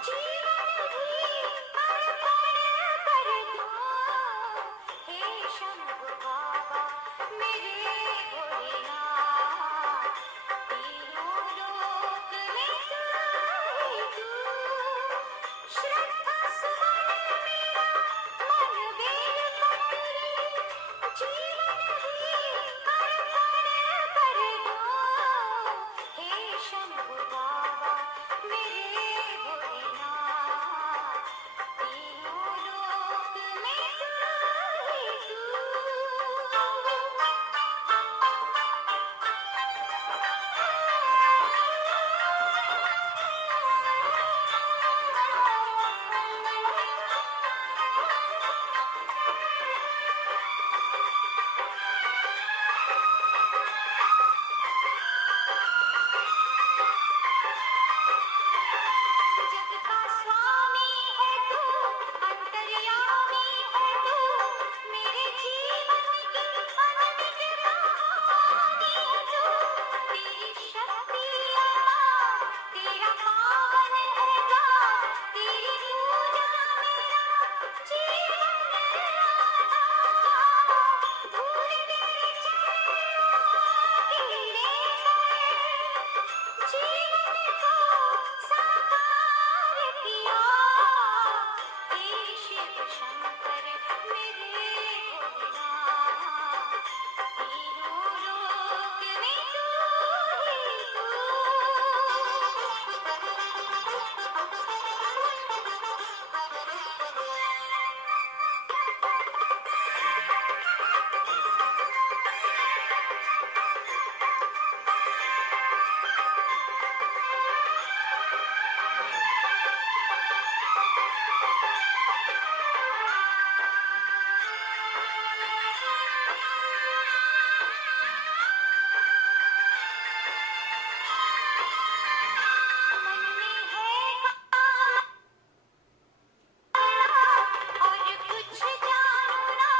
जीवन भी अर्पण कर दो, हे शंभु बाबा मेरे भोलेनाथ, तीनों लोक में तू ही तू, श्रद्धा सुमन मेरा मन बेल पत्री, जीवन भी अर्पण कर दो, हे शंभु बाबा मेरे भोलेनाथ, तीनों लोक में तू ही तू। जग का स्वामी है तू, अंतर्यामी है तू, मेरे जीवन की अनंत कहानी है तू, तेरी शक्ति अपार, तेरा पावन है गान, तेरी पूजा मेरा जीवन आधार, धूल तेरे चरणों की रे, जीवन को साकार किया, हे शिव शंकर मेरे भोलेनाथ, तीनों लोक में तू ही तू। मन में है और कुछ जानू ना,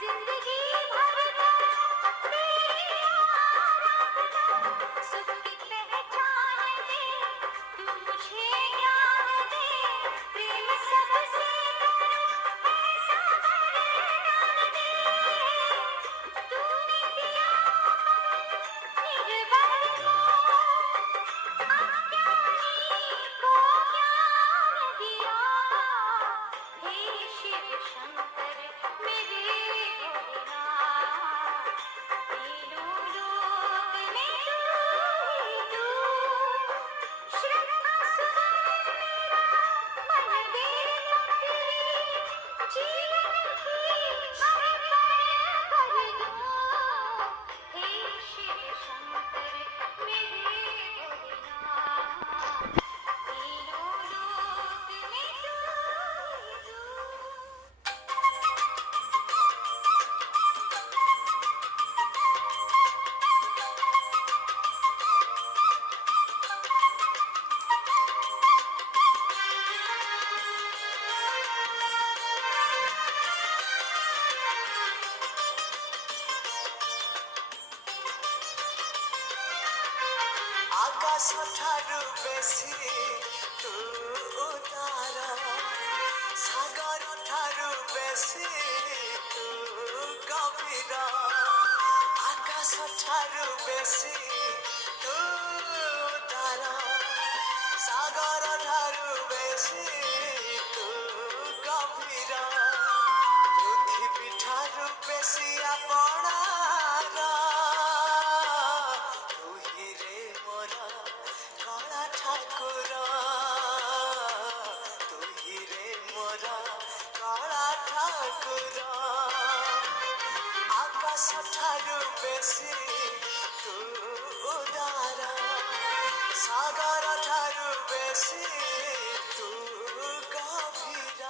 जिंदगी भर करूं तेरी आराधना, सुख की पहचान दे तू मुझे ज्ञान दे, प्रेम सबसे करूं ऐसा वरदान दे, तूने दिया निर्बल को, अज्ञानी को ज्ञान दिया, हे शिव शंकर मेरे भोलेनाथ, तीनों लोक में तू ही तू, श्रद्धा सुमन मेरा मन बेल पत्री, जीवन भी अर्पण कर दो, हे शिव शंकर मेरे भोलेनाथ, तीनों लोक में तू ही तू। आकाश ठारू बेसी तू उतार, सागर ठारू बेसी तू गभीर, आकाश ठारू बेसी तू उतार, सागर ठारू बेसी तू गभीर, पृथ्वी ठारू बेसी आपणार, तू ही रे मोर कला ठाकुर, तू ही रे मोर कला ठाकुर, आकाश ठारू बेसी तू उदार, सागर ठारू बेसी तू गभीर।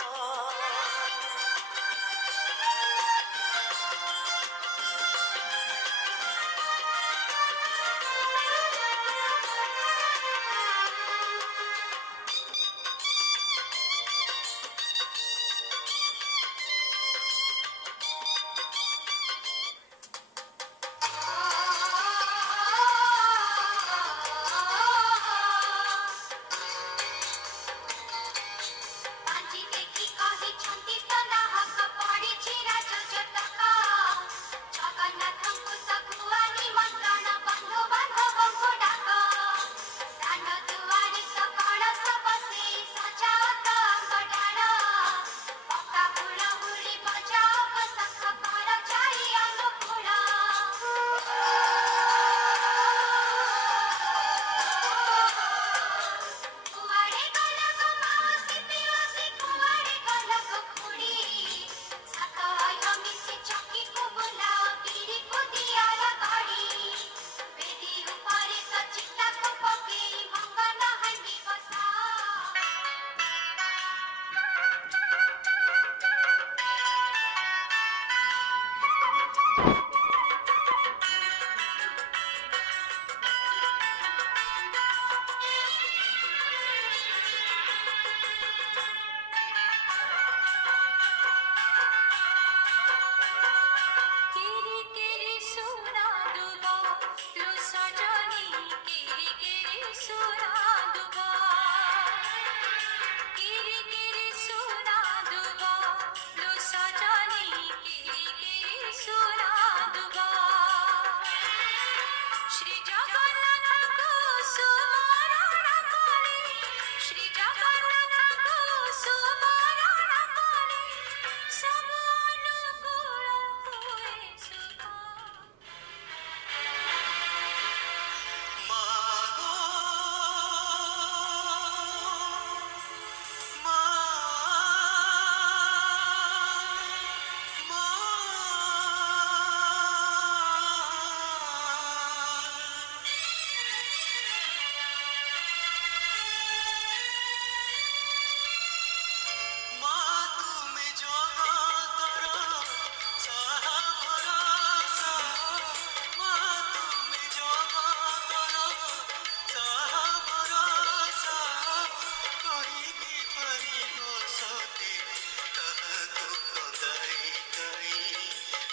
लो सजनी किरी किरी सुना दुबा किरी किरी सुना दुबा लो सजनी किरी किरी सुना दुबा श्री जगन्नाथ को सुमरण करे श्री जगन्नाथ को सुमरण करे सब अनुकूल हुए सुखा मागो মা তুমি জগতর সাহা ভরসা মা তুমি জগতর সাহা ভরসা কহিকি পারিব সতে কাহাকু কন্দাই কাই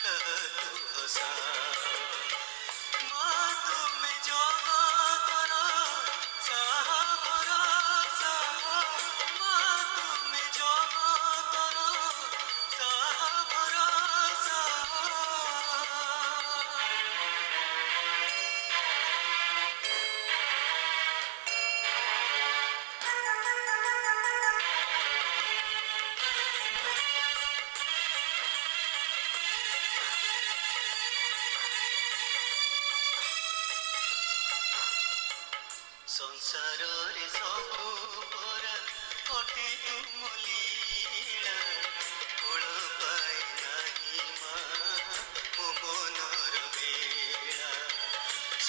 কাহাকু হসা মা তুমি জগতর সাহা ভরসা মা তুমি জগতর সাহা ভরসা ସଂସାରରେ ସବୁ ପରା ଅଟେ ତୁମ ଲୀଳା ଫଳ ପାଇ ନାହିଁ ମା ମୋ ମନର ବେଳା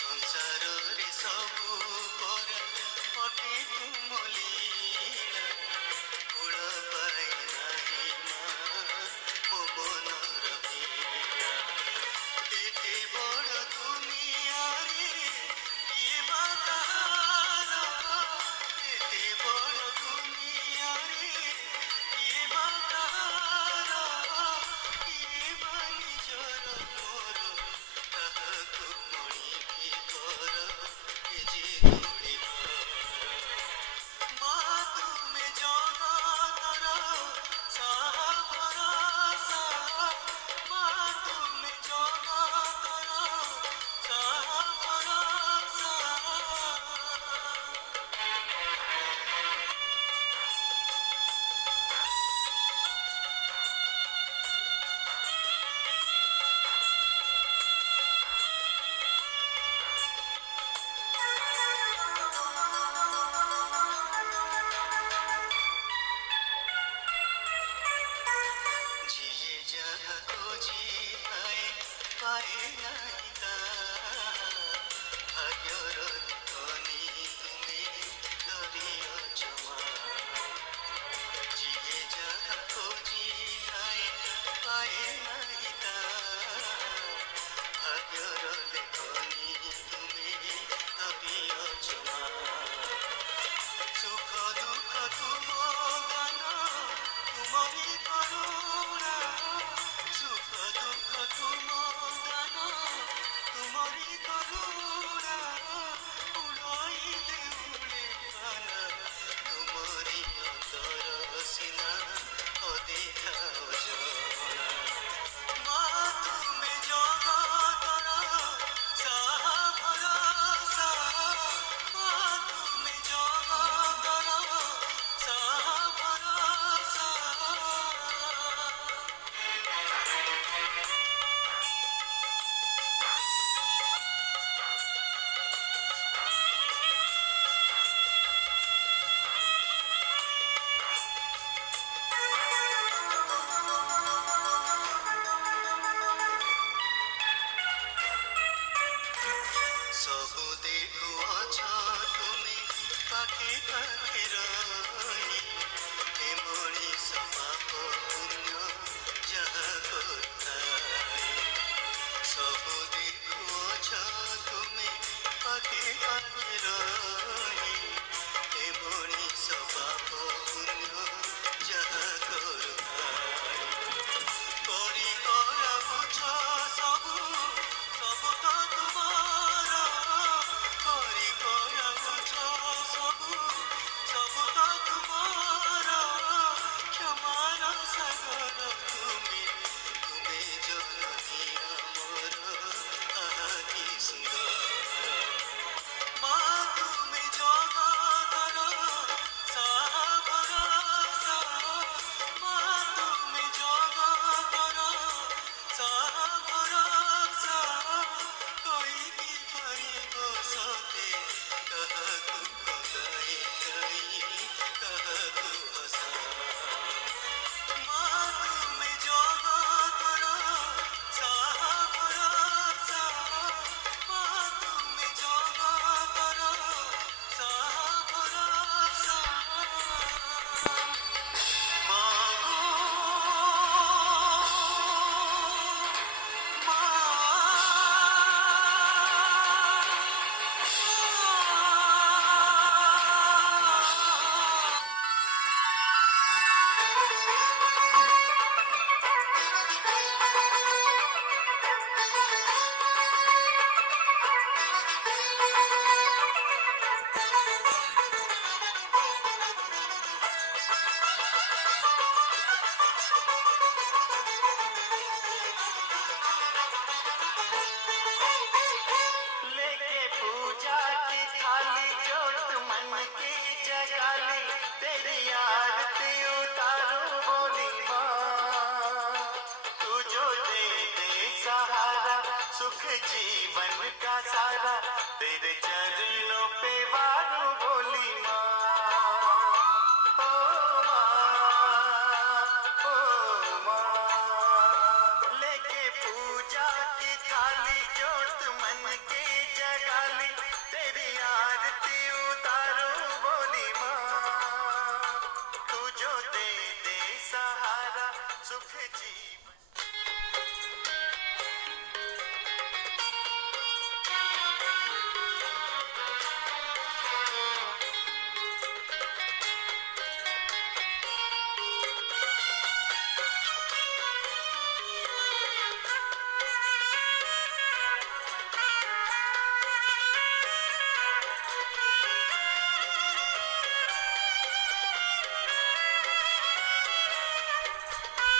ସଂସାରରେ ସବୁ ପରା ଅଟେ ତୁମ ଲୀଳା ଫଳ ପାଇ ନାହିଁ ମା ମୋ ମନର ବେଳା ଏତେ ବଡ଼ ଦୁନିଆରେ କିଏ ବା କାହାର ଏତେ ବଡ଼ ଦୁନିଆରେ କିଏ ବା କାହାର କିଏ ବା ନିଜର ମୋର କାହାକୁ ମଣିବି କର ଏ ଯେ ମା ତୁମେ ଜଗତର ସାହା ଭରସା ମା ତୁମେ ଜଗତର ସାହା ଭରସା ଯିଏ ଯାହା ଖୋଜି ପାଏ ପାଏ ନାହିଁ ତା ଭାଗ୍ୟର ଲେଖନି ତୁମେ ଧରିଅଛ ମା ଯିଏ ଯାହା ଖୋଜି ପାଏ ପାଏ ନାହିଁ ତା ଭାଗ୍ୟର ଲେଖନି ତୁମେ ଧରିଅଛ ମା ସୁଖ ଦୁଃଖ ତୁମ ଗାନ ତୁମରି କରୁଣା ସୁଖ ଦୁଃଖ ତୁମ ଗାନ ତୁମରି କରୁଣା ଉଡ଼ଇ ଦେଉଳେ ପାନ ତୁମରି ଅନ୍ତର ସିନା ଅଦେଖା ଅଜଣା ମା ତୁମେ ଜଗତର ସାହା ଭରସା ମା ତୁମେ ଜଗତର ସାହା ଭରସା ସବୁ ଦେଖୁଅଛ ତୁମେ ପାଖେ ପାଖେ ରହି ଏ ମଣିଷ ପାପ ପୁଣ୍ୟ ଯାହା କରିଥାଏ ସବୁ ଦେଖୁଅଛ ତୁମେ ପାଖେ ପାଖେ ରହି ଏ ମଣିଷ ପାପ ପୁଣ୍ୟ ଯାହା କରୁଥାଏ କରି କରାଉଛ ସବୁ ସବୁ ତ ତୁମର सौंपे, कहा तू खुदाई गई, कहा तू हंसा। माँ तुम्हें जो करो साहा भरोसा, माँ तुम्हें जो करो साहा भरोसा। लेके पूजा की थाली जोत मन की जगाली, तेरी आरती उतारो बोली माँ। तू जो दे सहारा, सुख जीवन का सारा, तेरे चरणों पे